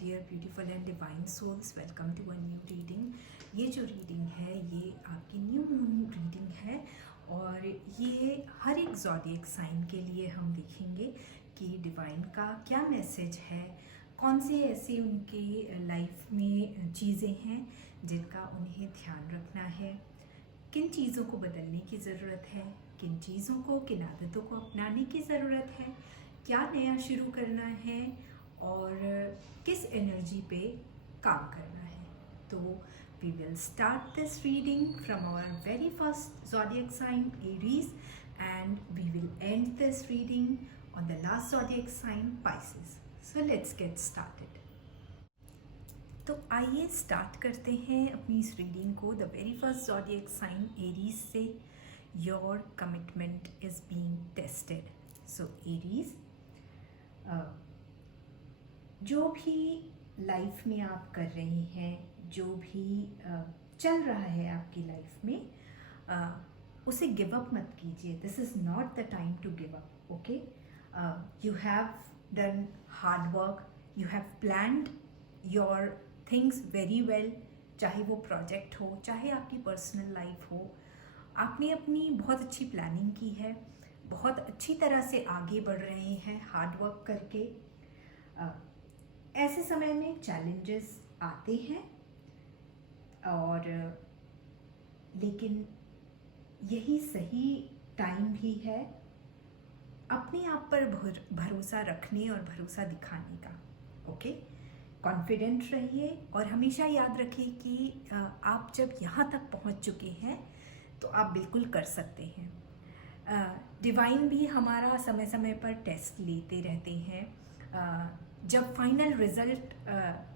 Dear beautiful and divine souls, welcome to a new reading. ये जो reading है ये आपकी न्यू मून रीडिंग है और ये हर एक ज़ोडिएक साइन के लिए हम देखेंगे कि डिवाइन का क्या मैसेज है, कौन से ऐसे उनके लाइफ में चीज़ें हैं जिनका उन्हें ध्यान रखना है, किन चीज़ों को बदलने की ज़रूरत है, किन चीज़ों को, किन आदतों को अपनाने की ज़रूरत है, क्या नया शुरू करना है और किस एनर्जी पे काम करना है। तो we will start this reading from our very first zodiac sign Aries and we will end this reading on the last zodiac sign Pisces. So let's get started. तो आइए स्टार्ट करते हैं अपनी इस रीडिंग को the very first zodiac sign Aries से। Your commitment is being tested. So Aries, जो भी लाइफ में आप कर रहे हैं, जो भी चल रहा है आपकी लाइफ में, उसे गिव अप मत कीजिए। This is not the time to give up. Okay, you have done hard work, you have planned your things very well. चाहे वो प्रोजेक्ट हो, चाहे आपकी पर्सनल लाइफ हो, आपने अपनी बहुत अच्छी प्लानिंग की है, बहुत अच्छी तरह से आगे बढ़ रहे हैं हार्ड वर्क करके। ऐसे समय में चैलेंजेस आते हैं और लेकिन यही सही टाइम भी है अपने आप पर भरोसा रखने और भरोसा दिखाने का। ओके, कॉन्फिडेंट रहिए और हमेशा याद रखिए कि आप जब यहाँ तक पहुँच चुके हैं तो आप बिल्कुल कर सकते हैं। डिवाइन भी हमारा समय समय पर टेस्ट लेते रहते हैं। जब फाइनल रिजल्ट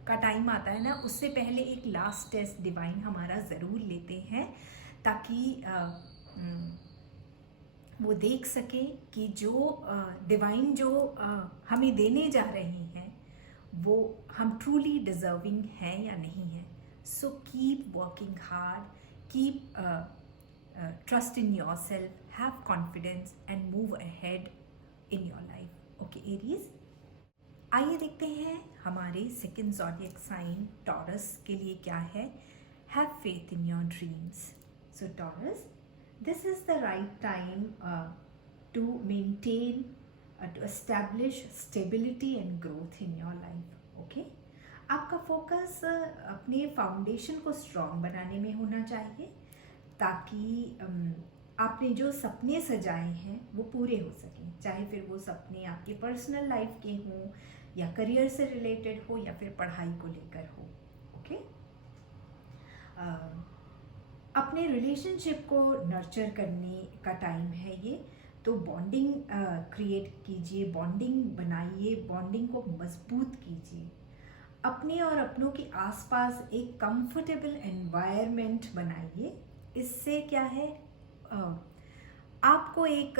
का टाइम आता है ना, उससे पहले एक लास्ट टेस्ट डिवाइन हमारा ज़रूर लेते हैं ताकि वो देख सके कि जो डिवाइन जो हमें देने जा रहे हैं वो हम ट्रूली डिज़र्विंग हैं या नहीं हैं। So keep working hard, keep trust in yourself, have confidence and move ahead in your life. Okay, Aries, आइए देखते हैं हमारे सेकंड ज़ोडिएक साइन टॉरस के लिए क्या है। Have faith in your dreams. So Taurus, this is the right time to maintain, to establish stability and growth in your life. Okay, आपका focus अपने फाउंडेशन को स्ट्रॉन्ग बनाने में होना चाहिए ताकि आपने जो सपने सजाए हैं वो पूरे हो सकें, चाहे फिर वो सपने आपके पर्सनल लाइफ के हों या करियर से रिलेटेड हो या फिर पढ़ाई को लेकर हो। ओके, अपने रिलेशनशिप को नर्चर करने का टाइम है ये। तो बॉन्डिंग क्रिएट कीजिए, बॉन्डिंग बनाइए, बॉन्डिंग को मजबूत कीजिए। अपने और अपनों के आसपास एक कंफर्टेबल एनवायरनमेंट बनाइए। इससे क्या है, आपको एक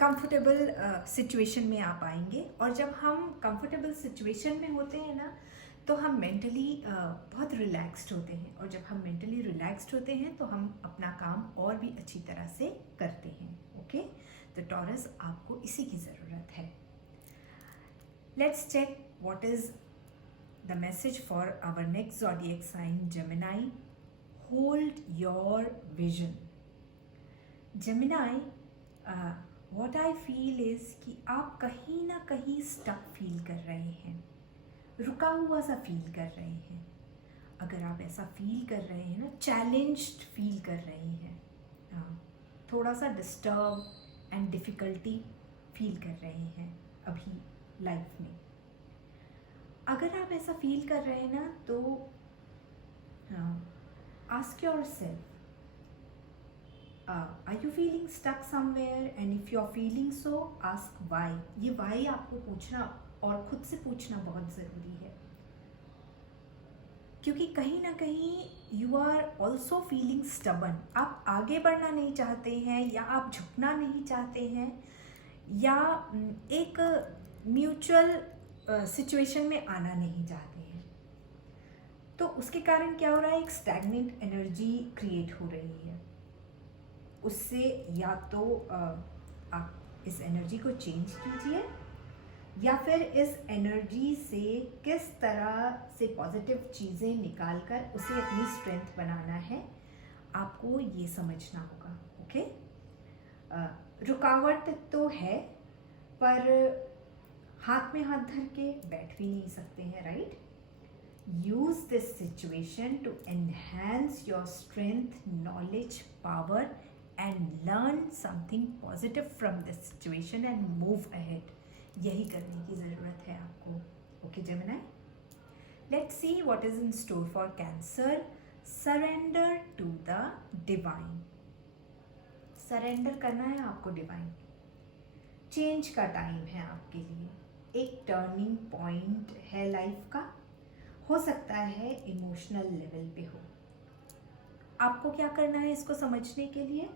कंफर्टेबल सिचुएशन में आप आएंगे और जब हम कंफर्टेबल सिचुएशन में होते हैं ना तो हम मेंटली बहुत रिलैक्स्ड होते हैं और जब हम मेंटली रिलैक्स्ड होते हैं तो हम अपना काम और भी अच्छी तरह से करते हैं। ओके, तो टॉरस, आपको इसी की ज़रूरत है। Let's check what is the message for our next zodiac sign Gemini. Hold your vision. Gemini, what I feel is कि आप कहीं ना कहीं stuck फील कर रहे हैं, रुका हुआ सा फील कर रहे हैं। अगर आप ऐसा फील कर रहे हैं ना, चैलेंज्ड फील कर रहे हैं, थोड़ा सा डिस्टर्ब एंड डिफ़िकल्टी फील कर रहे हैं अभी लाइफ में, अगर आप ऐसा फील कर रहे हैं ना तो ask yourself, are you feeling stuck somewhere, and if you are feeling so, ask why. ये why आपको पूछना और खुद से पूछना बहुत ज़रूरी है, क्योंकि कहीं ना कहीं you are also feeling stubborn. आप आगे बढ़ना नहीं चाहते हैं या आप झुकना नहीं चाहते हैं या एक म्यूचुअल सिचुएशन में आना नहीं चाहते हैं। तो उसके कारण क्या हो रहा है, एक स्टैग्नेंट एनर्जी क्रिएट हो रही है। उससे या तो आप इस एनर्जी को चेंज कीजिए या फिर इस एनर्जी से किस तरह से पॉजिटिव चीज़ें निकालकर उसे अपनी स्ट्रेंथ बनाना है, आपको ये समझना होगा। ओके, रुकावट तो है, पर हाथ में हाथ धर के बैठ भी नहीं सकते हैं, right? Use this situation to enhance your strength, knowledge, power and learn something positive from this situation and move ahead. यही करने की ज़रूरत है आपको। Okay Gemini, let's see what is in store for Cancer. Surrender to the divine. Surrender करना है आपको divine. Change का टाइम है आपके लिए, एक टर्निंग पॉइंट है लाइफ का। हो सकता है इमोशनल लेवल पे हो। आपको क्या करना है इसको समझने के लिए?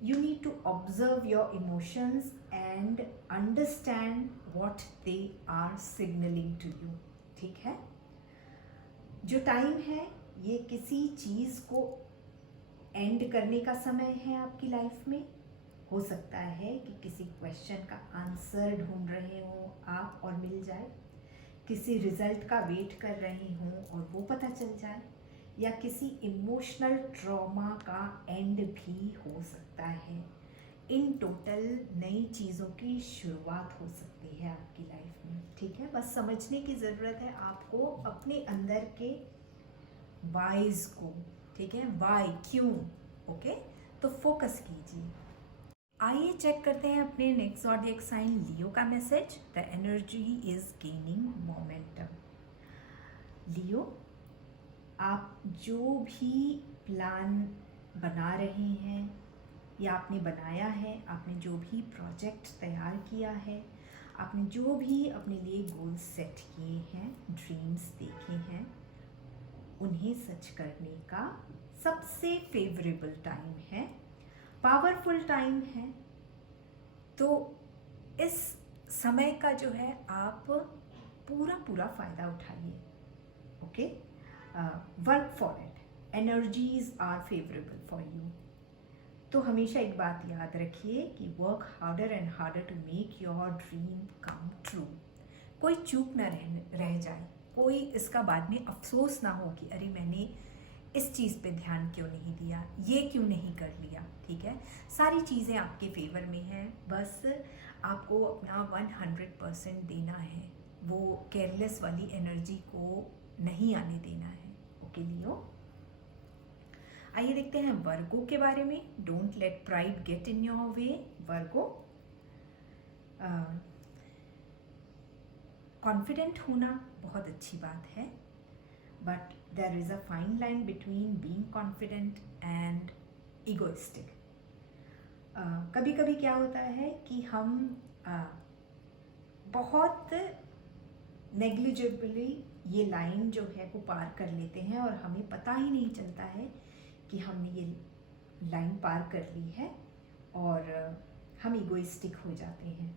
You need to observe your emotions and understand what they are signaling to you. ठीक है? जो टाइम है ये किसी चीज़ को एंड करने का समय है आपकी लाइफ में। हो सकता है कि किसी क्वेश्चन का आंसर ढूंढ रहे हो आप और मिल जाए, किसी रिजल्ट का वेट कर रहे हो और वो पता चल जाए, या किसी इमोशनल ट्रॉमा का एंड भी हो सकता है। इन टोटल नई चीज़ों की शुरुआत हो सकती है आपकी लाइफ में। ठीक है, बस समझने की ज़रूरत है आपको अपने अंदर के वाइज को। ठीक है, वाई, क्यों। ओके, तो फोकस कीजिए। आइए चेक करते हैं अपने नेक्स्ट ज़ोडिएक साइन लियो का message. The energy is gaining momentum. Leo, आप जो भी प्लान बना रहे हैं या आपने बनाया है, आपने जो भी प्रोजेक्ट तैयार किया है, आपने जो भी अपने लिए गोल्स सेट किए हैं, ड्रीम्स देखे हैं, उन्हें सच करने का सबसे फेवरेबल टाइम है, पावरफुल टाइम है। तो इस समय का जो है आप पूरा फ़ायदा उठाइए। Okay, work for it, energies are favourable for you. तो हमेशा एक बात याद रखिए कि work harder and harder to make your dream come true. कोई चूक ना रह जाए, कोई इसका बाद में अफसोस ना हो कि अरे मैंने इस चीज़ पे ध्यान क्यों नहीं दिया, ये क्यों नहीं कर लिया। ठीक है, सारी चीज़ें आपके फेवर में हैं, बस आपको अपना 100% देना है। वो केयरलेस वाली एनर्जी को नहीं आने देना है। ओके लियो, आइए देखते हैं वर्गो के बारे में। Don't let pride get in your way. Virgo, confident होना बहुत अच्छी बात है, but there is a fine line between being confident and egoistic. कभी कभी क्या होता है कि हम बहुत नेग्लिजिबली ये लाइन जो है वो पार कर लेते हैं और हमें पता ही नहीं चलता है कि हमने ये लाइन पार कर ली है, और हम इगोइस्टिक हो जाते हैं।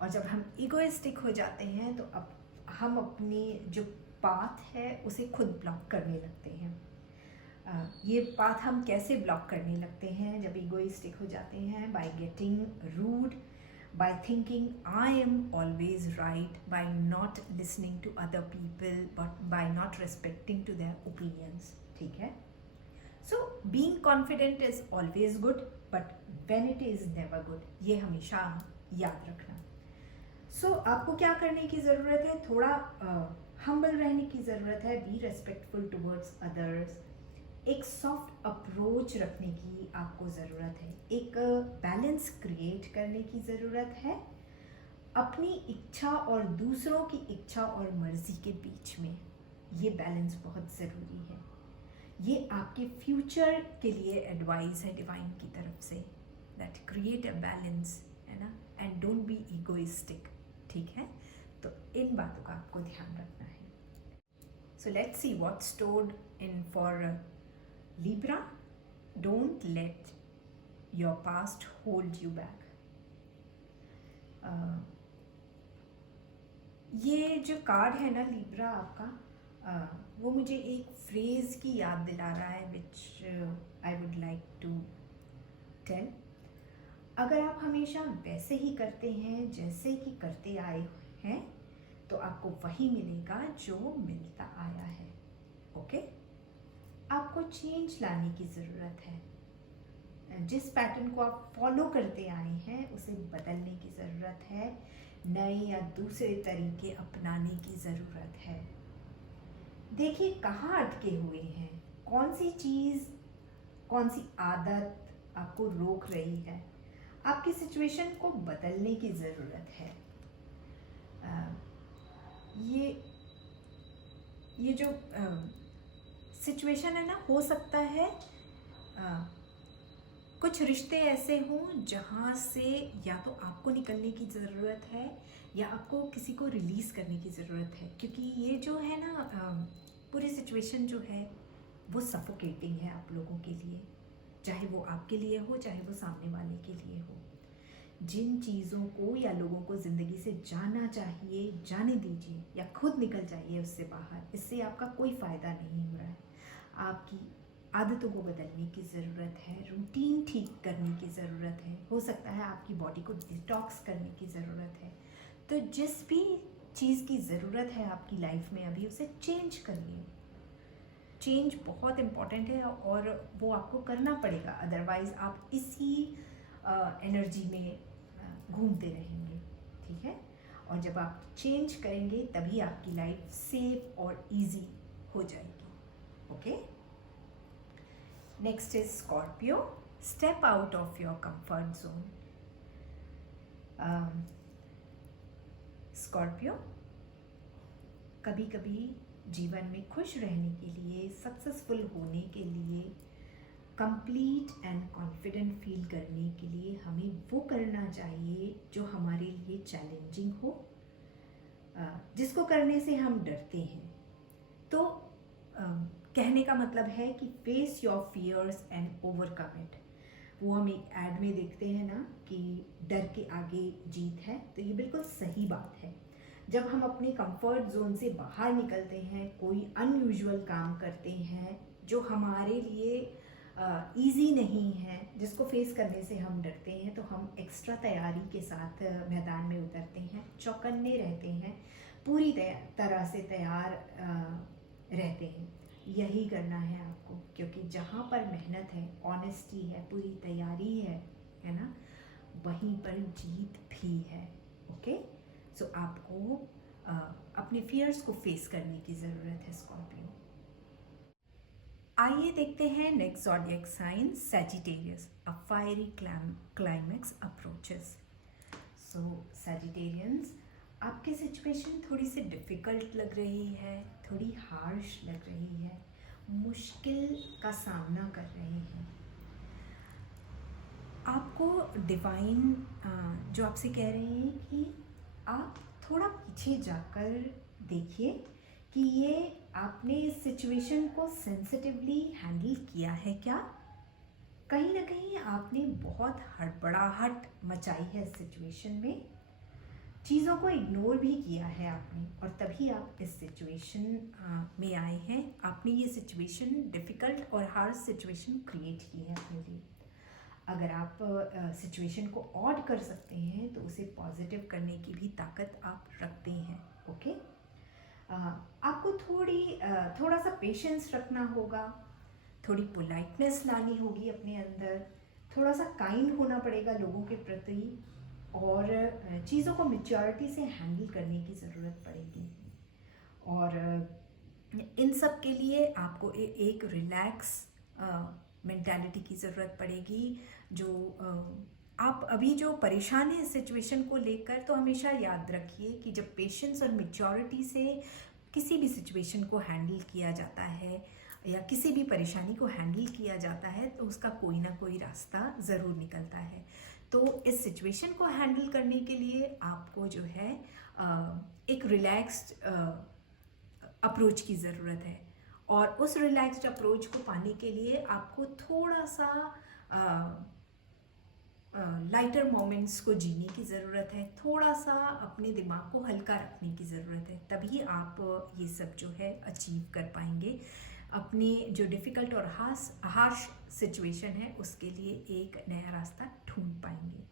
और जब हम इगोइस्टिक हो जाते हैं तो अब हम अपनी जो पाथ है उसे खुद ब्लॉक करने लगते हैं। ये पाथ हम कैसे ब्लॉक करने लगते हैं जब इगोइस्टिक हो जाते हैं? By getting rude, by thinking I am always right, by not listening to other people, but by not respecting to their opinions. ठीक है, so being confident is always good, but when it is never good, ये हमेशा याद रखना। so आपको क्या करने की ज़रूरत है? थोड़ा humble रहने की ज़रूरत है, be respectful towards others, एक सॉफ्ट अप्रोच रखने की आपको ज़रूरत है, एक बैलेंस क्रिएट करने की ज़रूरत है अपनी इच्छा और दूसरों की इच्छा और मर्ज़ी के बीच में। ये बैलेंस बहुत ज़रूरी है। ये आपके फ्यूचर के लिए एडवाइस है डिवाइन की तरफ से, दैट क्रिएट अ बैलेंस, है ना, एंड डोंट बी इगोइस्टिक। ठीक है, तो इन बातों का आपको ध्यान रखना है। So let's see what's stored in for Libra. Don't let your past hold you back. ये जो कार्ड है ना लिब्रा आपका, वो मुझे एक फ्रेज की याद दिला रहा है, which I would like to tell. अगर आप हमेशा वैसे ही करते हैं जैसे कि करते आए हैं तो आपको वही मिलेगा जो मिलता आया है। ओके, आपको चेंज लाने की ज़रूरत है। जिस पैटर्न को आप फॉलो करते आए हैं उसे बदलने की ज़रूरत है, नए या दूसरे तरीके अपनाने की ज़रूरत है। देखिए कहाँ अटके हुए हैं, कौन सी चीज़, कौन सी आदत आपको रोक रही है। आपकी सिचुएशन को बदलने की ज़रूरत है। ये जो सिचुएशन है ना, हो सकता है कुछ रिश्ते ऐसे हों जहाँ से या तो आपको निकलने की ज़रूरत है या आपको किसी को रिलीज़ करने की ज़रूरत है, क्योंकि ये जो है ना पूरी सिचुएशन जो है वो सफोकेटिंग है आप लोगों के लिए, चाहे वो आपके लिए हो चाहे वो सामने वाले के लिए हो। जिन चीज़ों को या लोगों को ज़िंदगी से जाना चाहिए जाने दीजिए या खुद निकल जाइए उससे बाहर। इससे आपका कोई फ़ायदा नहीं हो रहा है। आपकी आदतों को बदलने की ज़रूरत है, रूटीन ठीक करने की ज़रूरत है, हो सकता है आपकी बॉडी को डिटॉक्स करने की ज़रूरत है। तो जिस भी चीज़ की ज़रूरत है आपकी लाइफ में अभी, उसे चेंज करिए। चेंज बहुत इम्पॉर्टेंट है और वो आपको करना पड़ेगा, अदरवाइज़ आप इसी एनर्जी में घूमते रहेंगे। ठीक है, और जब आप चेंज करेंगे तभी आपकी लाइफ सेफ और इजी हो जाएगी। Okay, next is Scorpio, step out of your comfort zone. Scorpio, कभी कभी जीवन में खुश रहने के लिए, सक्सेसफुल होने के लिए, कंप्लीट एंड कॉन्फिडेंट फील करने के लिए हमें वो करना चाहिए जो हमारे लिए चैलेंजिंग हो, जिसको करने से हम डरते हैं। तो कहने का मतलब है कि face your fears and overcome it. वो हम एक ऐड में देखते हैं ना कि डर के आगे जीत है, तो ये बिल्कुल सही बात है। जब हम अपने कंफर्ट जोन से बाहर निकलते हैं, कोई अनयूजुअल काम करते हैं जो हमारे लिए ईजी नहीं है, जिसको फेस करने से हम डरते हैं, तो हम एक्स्ट्रा तैयारी के साथ मैदान में उतरते हैं, चौकन्ने रहते हैं, पूरी तरह से तैयार रहते हैं। यही करना है आपको, क्योंकि जहाँ पर मेहनत है, ऑनेस्टी है, पूरी तैयारी है ना, वहीं पर जीत भी है। ओके, सो आपको अपने फियर्स को फेस करने की ज़रूरत है स्कॉर्पियो। आइए देखते हैं नेक्स्ट ज़ोडिएक साइन, सैजिटेरियस, अ फायरी क्लाइमेक्स अप्रोचेस। सो सैजिटेरियंस, आपकी सिचुएशन थोड़ी सी डिफ़िकल्ट लग रही है, थोड़ी हार्श लग रही है, मुश्किल का सामना कर रहे हैं। आपको डिवाइन जो आपसे कह रहे हैं कि आप थोड़ा पीछे जाकर देखिए कि ये आपने इस सिचुएशन को सेंसिटिवली हैंडल किया है क्या। कहीं ना कहीं आपने बहुत हड़बड़ाहट मचाई है इस सिचुएशन में, चीज़ों को इग्नोर भी किया है आपने, और तभी आप इस सिचुएशन में आए हैं। आपने ये सिचुएशन डिफ़िकल्ट और हार्ड सिचुएशन क्रिएट की है अपने लिए। अगर आप सिचुएशन को ऑड कर सकते हैं तो उसे पॉजिटिव करने की भी ताकत आप रखते हैं। ओके, आपको थोड़ा सा पेशेंस रखना होगा, थोड़ी पोलाइटनेस लानी होगी अपने अंदर, थोड़ा सा काइंड होना पड़ेगा लोगों के प्रति, और चीज़ों को मैच्योरिटी से हैंडल करने की ज़रूरत पड़ेगी। और इन सब के लिए आपको एक रिलैक्स मेंटालिटी की ज़रूरत पड़ेगी। जो आप अभी जो परेशान हैं इस सिचुएशन को लेकर, तो हमेशा याद रखिए कि जब पेशेंस और मैच्योरिटी से किसी भी सिचुएशन को हैंडल किया जाता है या किसी भी परेशानी को हैंडल किया जाता है, तो उसका कोई ना कोई रास्ता ज़रूर निकलता है। तो इस सिचुएशन को हैंडल करने के लिए आपको जो है एक रिलैक्स्ड अप्रोच की ज़रूरत है, और उस रिलैक्स्ड अप्रोच को पाने के लिए आपको थोड़ा सा लाइटर मोमेंट्स को जीने की ज़रूरत है, थोड़ा सा अपने दिमाग को हल्का रखने की ज़रूरत है, तभी आप ये सब जो है अचीव कर पाएंगे। अपने जो डिफ़िकल्ट और हार्श सिचुएशन है उसके लिए एक नया रास्ता ढूंढ पाएंगे।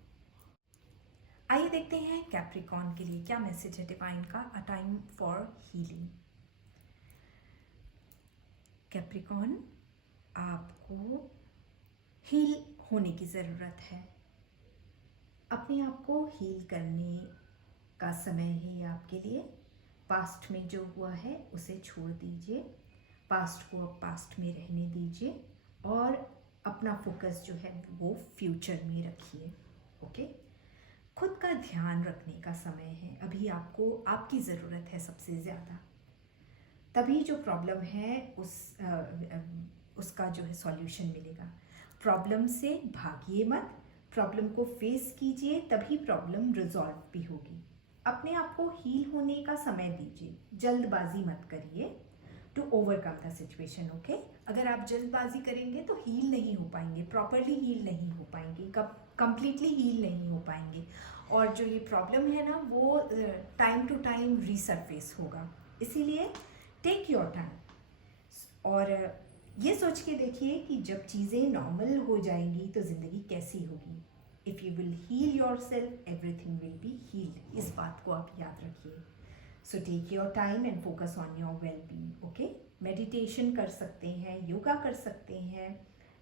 आइए देखते हैं कैप्रिकॉर्न के लिए क्या मैसेज है डिवाइन का। A time for healing. Capricorn, आपको हील होने की ज़रूरत है। अपने आप को हील करने का समय है ये आपके लिए। पास्ट में जो हुआ है उसे छोड़ दीजिए, पास्ट को अब पास्ट में रहने दीजिए और अपना फोकस जो है वो फ्यूचर में रखिए। ओके, खुद का ध्यान रखने का समय है अभी। आपको आपकी ज़रूरत है सबसे ज़्यादा, तभी जो प्रॉब्लम है उसका जो है सॉल्यूशन मिलेगा। प्रॉब्लम से भागिए मत, प्रॉब्लम को फेस कीजिए, तभी प्रॉब्लम रिजॉल्व भी होगी। अपने आप को हील होने का समय दीजिए, जल्दबाजी मत करिए to overcome the situation. Okay, अगर आप जल्दबाजी करेंगे तो हील नहीं हो पाएंगे, प्रॉपरली हील नहीं हो पाएंगे, कंप्लीटली हील नहीं हो पाएंगे, और जो ये प्रॉब्लम है ना वो टाइम टू टाइम रीसरफेस होगा। इसीलिए टेक योर टाइम और ये सोच के देखिए कि जब चीज़ें नॉर्मल हो जाएंगी तो ज़िंदगी कैसी होगी। If you will heal yourself, everything will be healed. इस बात को आप याद रखिए। So take your time and focus on your well being. Okay, meditation कर सकते हैं, योगा कर सकते हैं,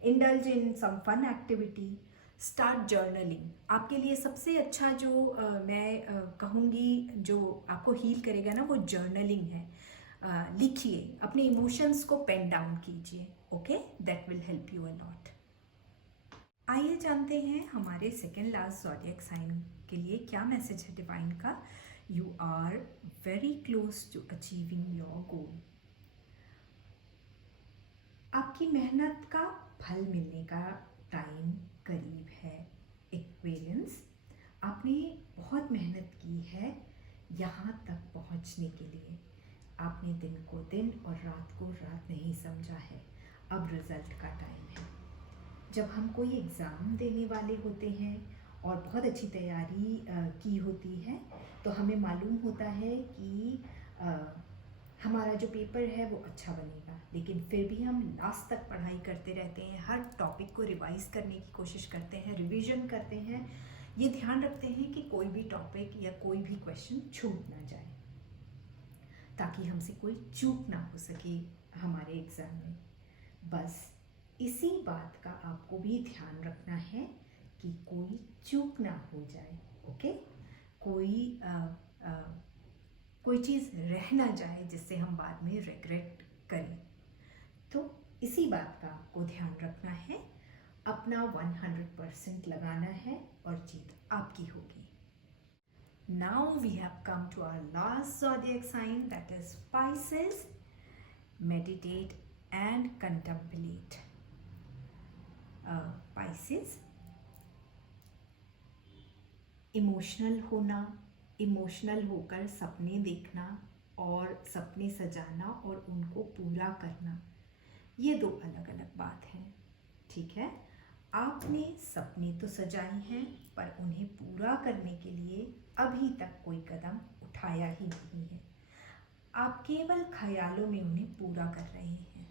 indulge in some fun activity, start journaling. आपके लिए सबसे अच्छा जो मैं कहूँगी जो आपको हील करेगा ना वो जर्नलिंग है। लिखिए, अपने इमोशंस को पेन डाउन कीजिए। Okay, that will help you a lot. आइए जानते हैं हमारे सेकेंड लास्ट ज़ोडिएक साइन के लिए क्या मैसेज है डिवाइन का। You are very close to achieving your goal. आपकी मेहनत का फल मिलने का टाइम करीब है। एक्वेरियंस, आपने बहुत मेहनत की है यहाँ तक पहुँचने के लिए। आपने दिन को दिन और रात को रात नहीं समझा है। अब रिज़ल्ट का टाइम है। जब हम कोई एग्ज़ाम देने वाले होते हैं और बहुत अच्छी तैयारी की होती है तो हमें मालूम होता है कि हमारा जो पेपर है वो अच्छा बनेगा, लेकिन फिर भी हम लास्ट तक पढ़ाई करते रहते हैं, हर टॉपिक को रिवाइज करने की कोशिश करते हैं, रिवीजन करते हैं, ये ध्यान रखते हैं कि कोई भी टॉपिक या कोई भी क्वेश्चन छूट ना जाए, ताकि हमसे कोई चूक ना हो सके हमारे एग्ज़ाम में। बस इसी बात का आपको भी ध्यान रखना है कि कोई चूक ना हो जाए। ओके, कोई चीज़ रह ना जाए जिससे हम बाद में रिग्रेट करें। तो इसी बात का आपको ध्यान रखना है, अपना 100% लगाना है और जीत आपकी होगी। Now we have come to our last zodiac sign, that is Pisces. Meditate and contemplate. Pisces, emotional होना, इमोशनल होकर सपने देखना और सपने सजाना और उनको पूरा करना, ये दो अलग अलग बात है। ठीक है, आपने सपने तो सजाए हैं पर उन्हें पूरा करने के लिए अभी तक कोई कदम उठाया ही नहीं है। आप केवल ख्यालों में उन्हें पूरा कर रहे हैं।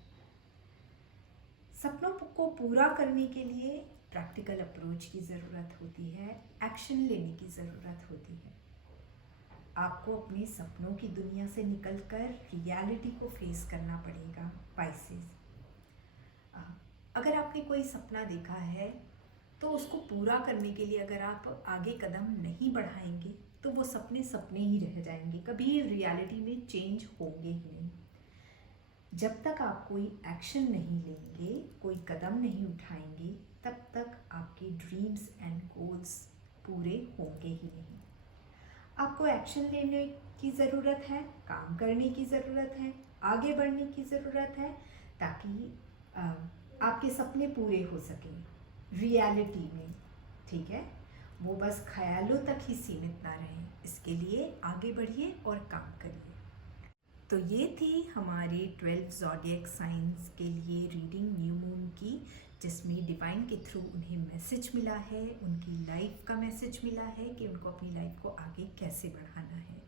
सपनों को पूरा करने के लिए प्रैक्टिकल अप्रोच की ज़रूरत होती है, एक्शन लेने की ज़रूरत होती है। आपको अपने सपनों की दुनिया से निकलकर रियलिटी को फेस करना पड़ेगा। पाइसेस, अगर आपने कोई सपना देखा है तो उसको पूरा करने के लिए अगर आप आगे कदम नहीं बढ़ाएंगे तो वो सपने सपने ही रह जाएंगे, कभी रियलिटी में चेंज होंगे ही नहीं। जब तक आप कोई एक्शन नहीं लेंगे, कोई कदम नहीं उठाएंगे, तब तक आपके ड्रीम्स एंड गोल्स पूरे होंगे ही नहीं। आपको एक्शन लेने की ज़रूरत है, काम करने की ज़रूरत है, आगे बढ़ने की ज़रूरत है, ताकि आपके सपने पूरे हो सकें रियलिटी में। ठीक है, वो बस ख्यालों तक ही सीमित ना रहें। इसके लिए आगे बढ़िए और काम करिए। तो ये थी हमारे 12 ज़ोडिएक साइंस के लिए रीडिंग न्यू मून की, जिसमें डिवाइन के थ्रू उन्हें मैसेज मिला है, उनकी लाइफ का मैसेज मिला है कि उनको अपनी लाइफ को आगे कैसे बढ़ाना है।